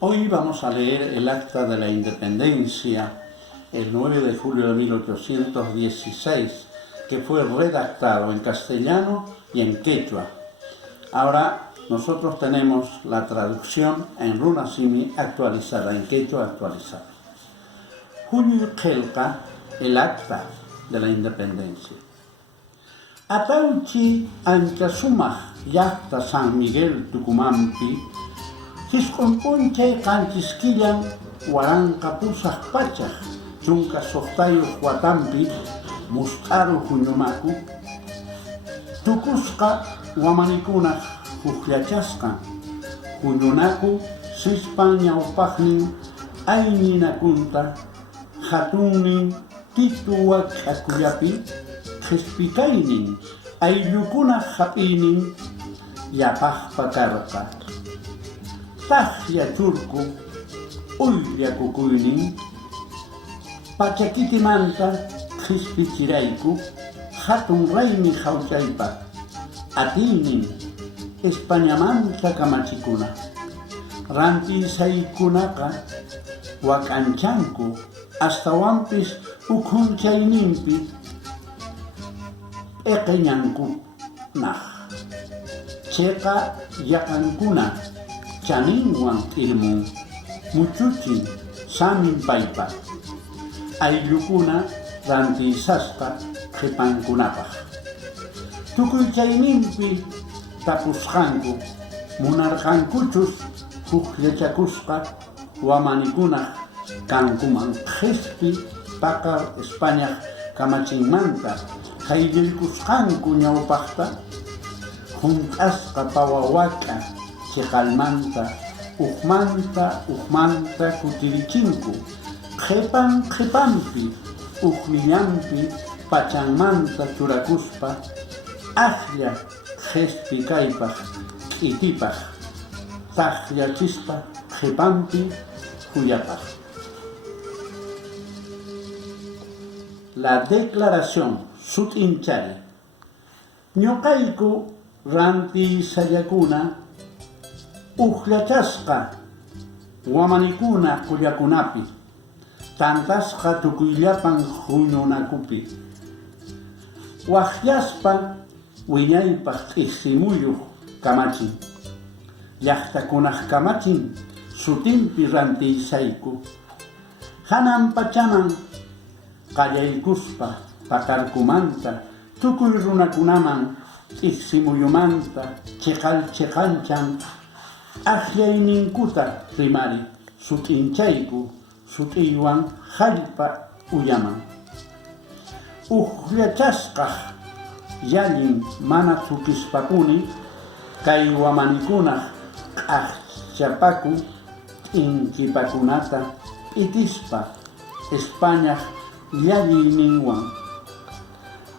Hoy vamos a leer el Acta de la Independencia, el 9 de julio de 1816, que fue redactado en castellano y en quechua. Ahora nosotros tenemos la traducción en runasimi actualizada, en quechua actualizada. Julio Kelka, el Acta de la Independencia. Atauchi Ancasumaj Yacta San Miguel Tucumampi, Quiscomponchay Qanchisquillan Huaranca Pusaj Pachaj, Chunca Sohtayo Huatampi, Muscaru Juñumacu, Tucusca Huamanicuna Jujllachasca, Juñunacu, Sispan Ñaupajnin, Ayninakunta, Hatunin, Tituac Acuyapi, Jespicainin, Ayllucuna Japinin, Yapajpa Carpa. Tajya Churku, Uyria Cucuynin, Pachaquitimanta, Jispichiraiku, Hatun Raimi Jauchaipa, Atinin, Españamanta Camachicuna, Ranti Saikunaka, Huacanchanku, hasta Wampis Ukunchainimpi, Equeñanku, Nah, Checa Yacancuna, Chaninwan ilmu, Muchuchin, Samin Paipa, Ayllucuna, Rantisasca, Jepankunapaj. Tukuychaynimpi, Tapusjanku, Munarjankuchus, Jujllachacusca, Huamanicuna, Cancuman, Jespi, Pacar, España, Camachinmanta, Jaililcusjanku ñaupajta, Juncasca, Pawahuaca, Checalmanta, Ujmanta, Cutirichincu, Jepampi, Ujmillampi, Pachanmanta, Churacuspa, Ajlla, Jespicaypaj, Itipaj, Tajlla Chispa, Jepampi, Juyapaj. La declaración Sutinchari. Ñoqayku Ranti Sayakuna, Ujllachasqa, Huamanicuna Cuyacunapi, Tantasqa Tucuillapan Juñunacupi, Huajllaspa Wiñaypaq T'isimuyuq Kamachin, Llaqtakunaq Kamachin Sutinpi Rantisayku, Hanan Pachaman Qallaykuspa Pakarkumanta, Tukuy runakunaman T'isimuyumanta, Cheqanchan, Ajllayninkuta rimari, Sutinchayku, Sutiywan hallpa uyaman. Ujllachasqaq yallin mana tukispakuni, kay wamanikunaq q'aqchapaku, t'inkipakunata itispa, España yallininwan.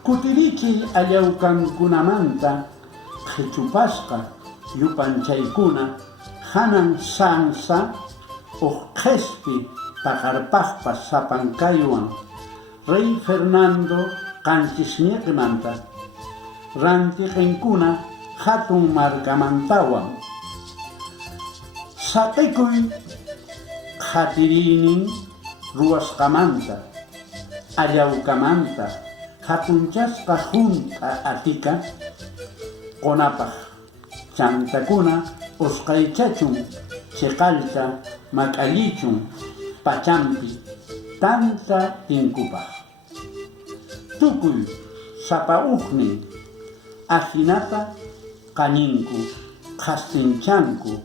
Kutirichiy allawkankunamanta, qhichupasqa, yupanchaykuna, hanan sansa, Jespi, Pajarpajpa Sapancaywan, Rey Fernando Qanchisñeqmanta, Rantiqinkuna Hatun Marcamantawan, Saqikuy Qatirinin Ruwasqamanta, Allawkamanta, Hatunchasqa Junta Atica, Qonapaj, Chantakuna, Usqaychachun, Cheqalcha, Macallichun, Pachampi, Tanta Tinkupaj. Tukuy, Sapauqnin, Ajinata, Qañinku, Qastinchanku,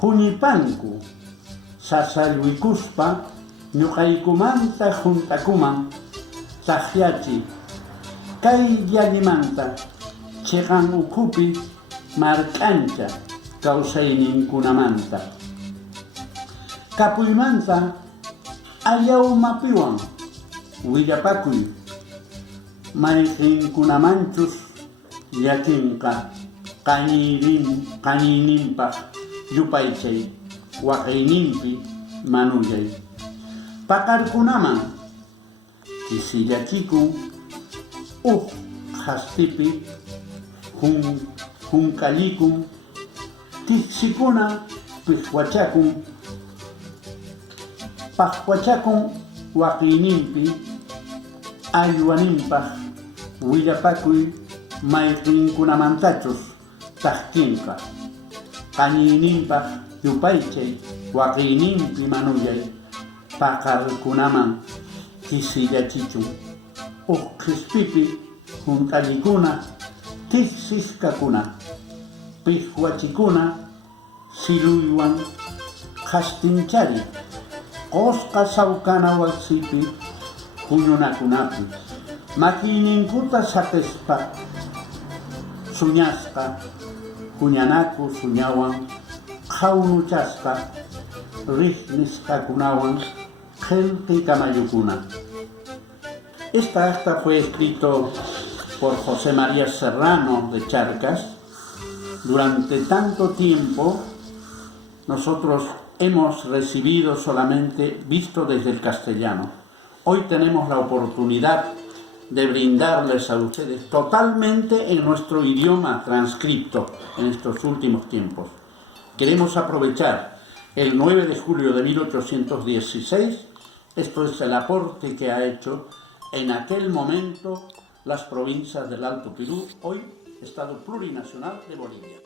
Huñipanku, Sasallwikuspa, Ñuqaykumanta Juntakuman, Tajllachi, Kay Yallimanta, Cheqan Ukupi, Marcancha, Kawsayninkunamanta. Kapuymanta, Allawmapiwan, Willapakuy, Mayqinkunamanchus, Yakinqa, Qañiyninpaq, Yupaychay, Waqayninpi, Manuyay. Paqarkunaman, Kisillachikun, Hastipi, Juncallicum, Tixicuna, Pishuachacum, Pashuachacum, Huaquinimpi, Ayuanimpaj, Huillapacui, Maiquinkunamantachus, Tajquinca, Cañinimpaj, Yupaychay, Huaquinimpi Manuyay, Pacalcunaman, Quisillachichum, Uqispipi, Juntalicuna, Tixiscacuna, Pishuachicuna, Siluyuan, Hastinchari, Osca Saucana Waxipi, Puñunacunapi, Maquinincuta Saquespa, Suñasca, Puñanacu, Suñawan, Jaunuchasca, Rigniscacunawan, Gelti Camayucuna. Esta acta fue escrito por José María Serrano de Charcas. Durante tanto tiempo nosotros hemos recibido solamente visto desde el castellano. Hoy tenemos la oportunidad de brindarles a ustedes totalmente en nuestro idioma transcripto en estos últimos tiempos. Queremos aprovechar el 9 de julio de 1816, esto es el aporte que ha hecho en aquel momento las provincias del Alto Perú, hoy Estado Plurinacional de Bolivia.